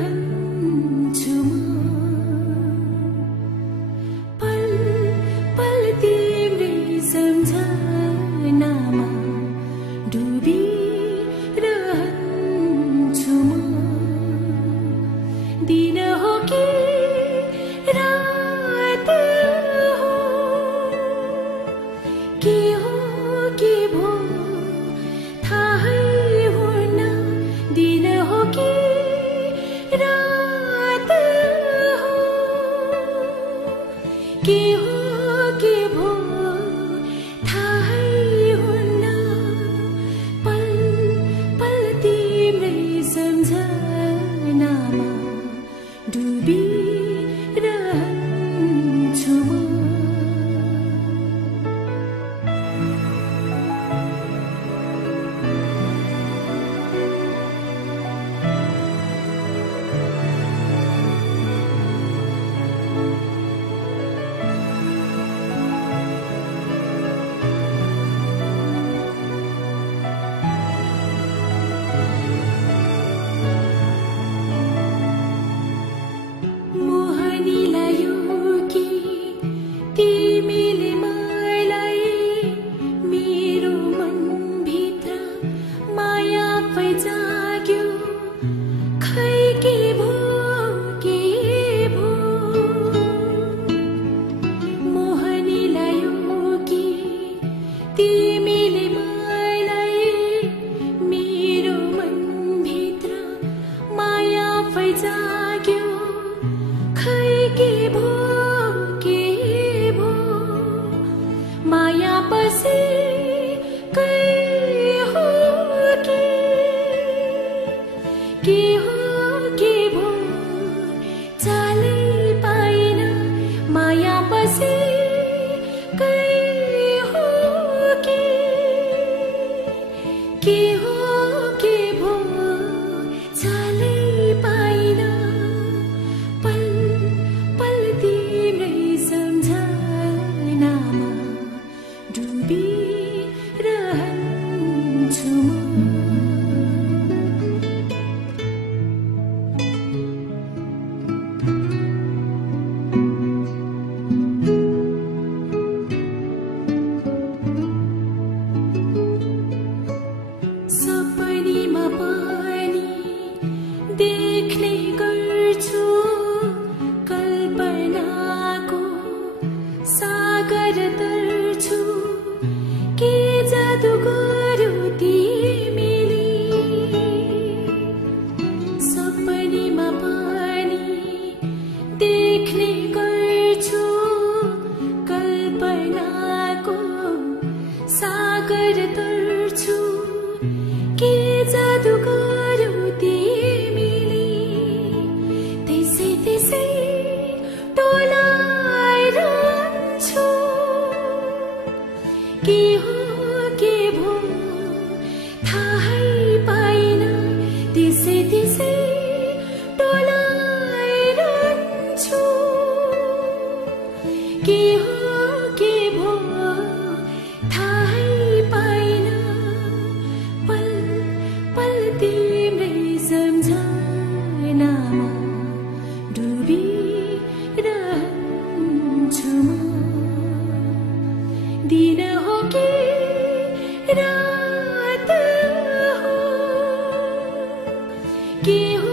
डुबिरहन्छु म पल पल तिम्रै सम्झनामा डुबिरहन्छु म दिन हो कि रात हो के हो के भो थाहै हुन्न दिन हो कि रात हो के हो के भो थाहै हुन्न पल पल तिम्रै सम्झनामा डुबिरहन्छु म माया बसे के हो के भो चालै पाइन माया बसे हो के हो के भो चालै पाइन पल पल तिम्रै सम्झनामा डुबिरहन्छु म सपनीमा पनि देख्ने गर्छु कल्पनाको सागर तर्छु के जादु गर्यो तिमीले सपनीमा पनि देख्ने गर्छु कल्पनाको सागर तर्छु के जादु गर्यो तिमीले त्यसै त्यसै टोलाइरहन्छु के हो के भो थाहै पाइन त्यसै त्यसै टोलाइरहन्छु के हो के भो थाहै पाइन पल पल तिम्रै सम्झनामा डुबिरहन्छु म दिन हो कि रात हो के हो